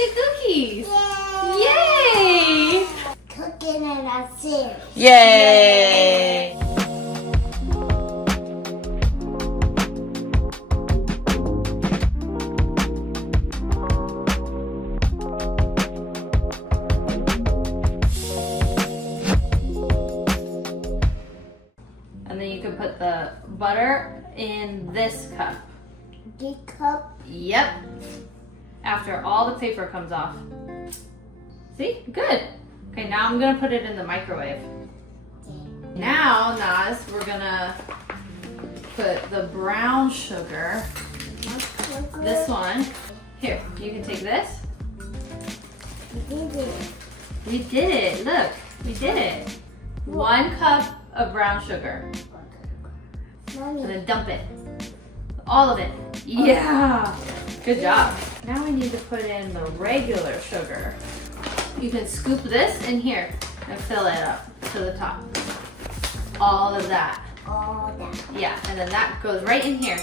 get cookies. Yay! Yay! Cooking and Nasir. Yay! And then you can put the butter in this cup. The cup. Yep. After all the paper comes off. See? Good. Okay, now I'm gonna put it in the microwave. Now, Nas, we're gonna put the brown sugar. This one. Here, you can take this. We did it. We did it. Look, we did it. 1 cup of brown sugar. Mommy. And then dump it. All of it. Yeah. Good job. Now we need to put in the regular sugar. You can scoop this in here and fill it up to the top. All of that. All that. Yeah, and then that goes right in here.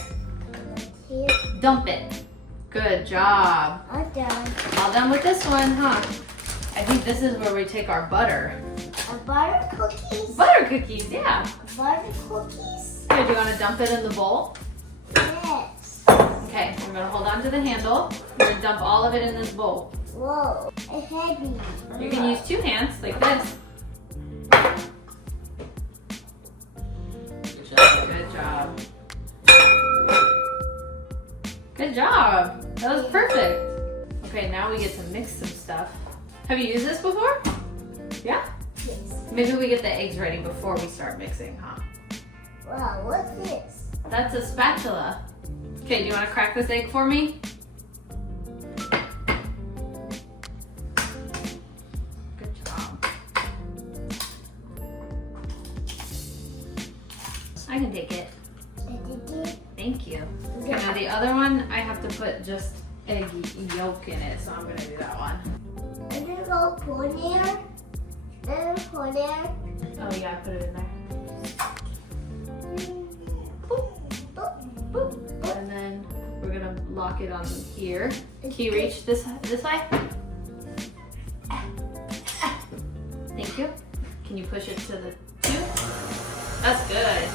Here. Dump it. Good job. All done. All done with this one, huh? I think this is where we take our butter. Butter cookies. Butter cookies, yeah. Butter cookies. Here, do you want to dump it in the bowl? Yes. Okay, I'm gonna hold on to the handle. We're gonna dump all of it in this bowl. Whoa, it's heavy. You can use 2 hands, like this. Good job. Good job. That was perfect. Okay, now we get to mix some stuff. Have you used this before? Yeah? Yes. Maybe we get the eggs ready before we start mixing, huh? Wow, what's this? That's a spatula. Okay, do you want to crack this egg for me? Good job. I can take it. Thank you. Okay, now the other one, I have to put just egg yolk in it, so I'm gonna do that one. I'm gonna go put there. Then put there. Oh yeah, I put it in there. Boop, boop. And then we're gonna lock it on here. Can you reach this way? Thank you. Can you push it to the 2? That's good.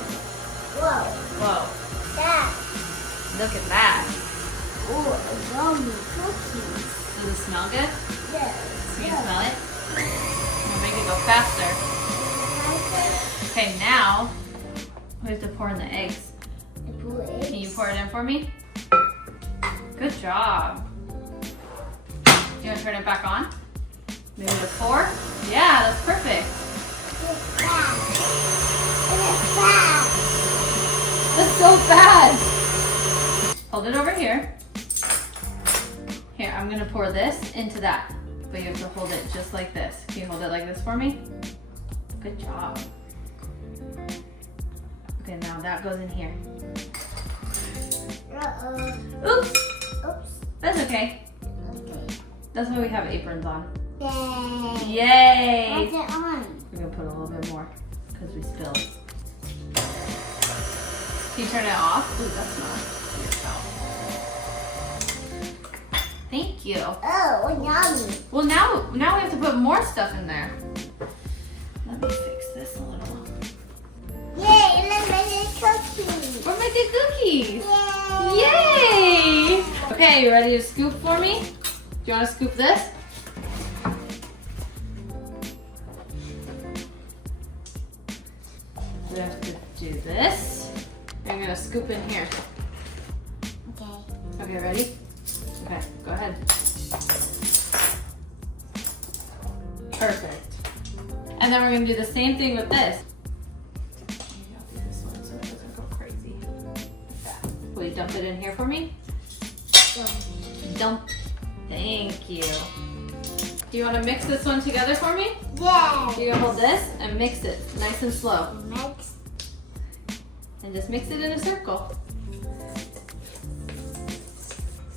Whoa, Whoa, that. look at that. Oh, yummy cookies. Does it smell good? Yes. Can you smell it? We'll make it go faster. Okay, now we have to pour in the eggs. Can you pour it in for me? Good job. You want to turn it back on? Maybe the 4? Yeah, that's perfect. It's fast. It's fast. That's so fast. Hold it over here. Here, I'm gonna pour this into that, but you have to hold it just like this. Can you hold it like this for me? Good job. Okay, now that goes in here. Oops. Oops. That's okay. Okay. That's why we have aprons on. Yay. Yay! Put it on. We're gonna put a little bit more because we spilled. Can you turn it off? Ooh, that's not. Thank you. Oh, yummy. Well, now we have to put more stuff in there. Let me fix this a little. Yay, let's make a cookie. We're making cookies. Yay. Yay! Okay, you ready to scoop for me? Do you want to scoop this? We have to do this. And you're gonna scoop in here. Okay. Okay, ready? Okay, go ahead. Perfect. And then we're gonna do the same thing with this. Maybe I'll do this one so it doesn't go crazy. Like that. Will you dump it in here for me? Dump. Thank you. Do you want to mix this one together for me? Yeah. You're gonna hold this and mix it nice and slow. Mix. And just mix it in a circle.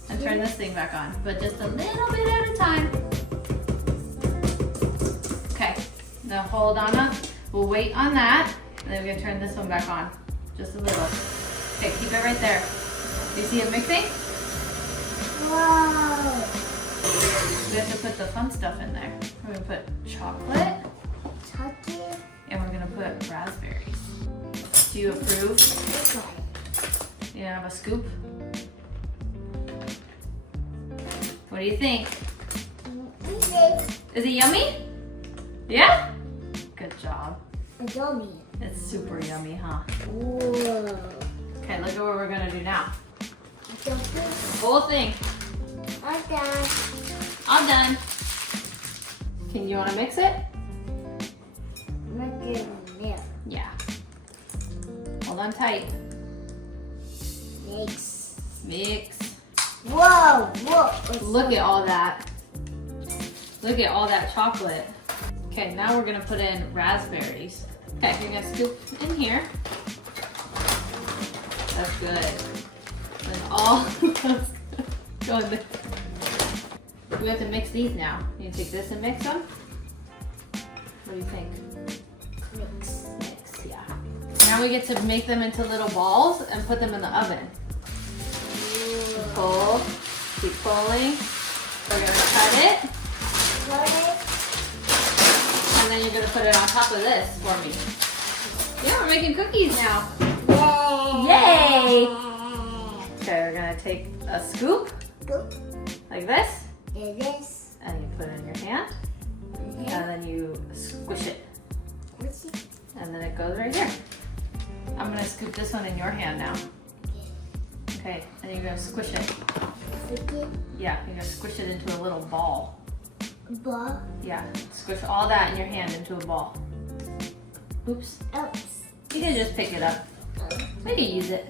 And turn this thing back on, but just a little bit at a time. Okay, now hold on up. We'll wait on that, and then we're gonna turn this one back on. Just a little. Okay, keep it right there. Do you see it mixing? Wow. put the fun stuff in there. We're gonna put chocolate. Chocolate. And we're gonna put raspberries. Do you approve? You have a scoop? What do you think? Is it yummy? Yeah? Good job. Yummy. It's super yummy, huh? Whoa. Okay, look at what we're gonna do now. The Whole thing. All done. All done. You wanna mix it? Make it there. Yeah. Hold on tight. Mix. Mix. Whoa, whoa. Look at all that. Look at all that chocolate. Okay, now we're gonna put in raspberries. Okay, you're gonna scoop in here. That's good. And all go in there. We have to mix these now. You take this and mix them? What do you think? Mix. Mix, yeah. Now we get to make them into little balls and put them in the oven. Pull, keep pulling. We're gonna cut it. And then you're gonna put it on top of this for me. Yeah, we're making cookies now. Yay! Okay, we're gonna take a scoop, like this, And this. and you put it in your hand, and then you squish it, and then it goes right here. I'm gonna scoop this one in your hand now. Okay, and you're gonna squish it. Yeah, you're gonna squish it into a little ball. Ball. Yeah, squish all that in your hand into a ball. Oops. Oops. You can just pick it up. Maybe use it.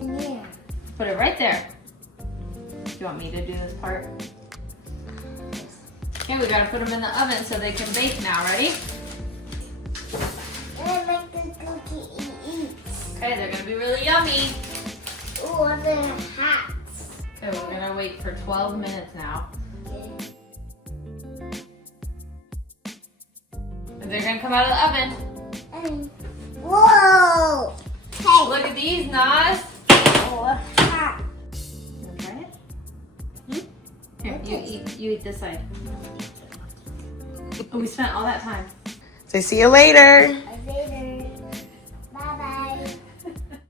Yeah. Put it right there. Do you want me to do this part? Okay, we gotta put them in the oven so they can bake now. Ready? And make the cookie eat. Okay, they're gonna be really yummy. Ooh, they're hot. Okay, we're gonna wait for 12 minutes now. And they're gonna come out of the oven. Whoa! Hey. Look at these, Nas. Oh, hot. You wanna try it? Here, you eat this side. Oh, we spent all that time. So see you later. Later.